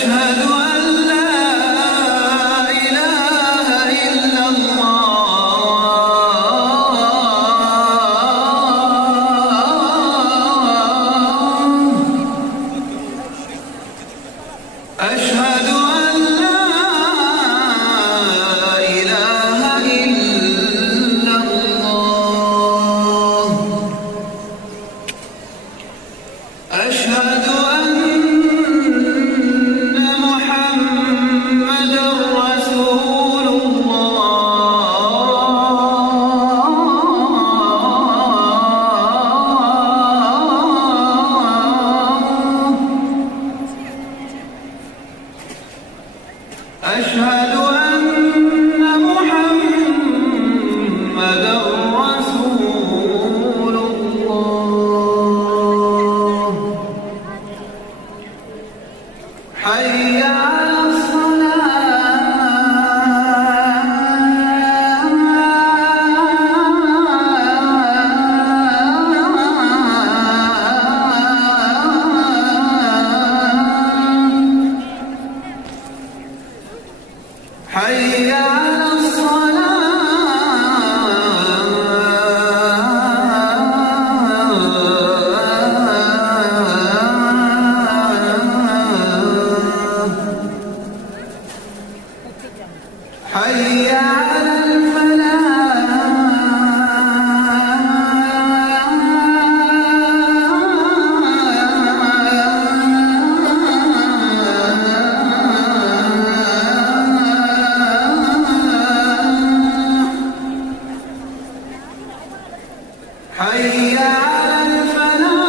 أشهد أن لا إله إلا الله. أشهد أن لا إله إلا الله. أشهد أن محمدًا رسول الله. أشهد أن محمدًا رسول الله. حي على حي على حي على حي على الفلاح.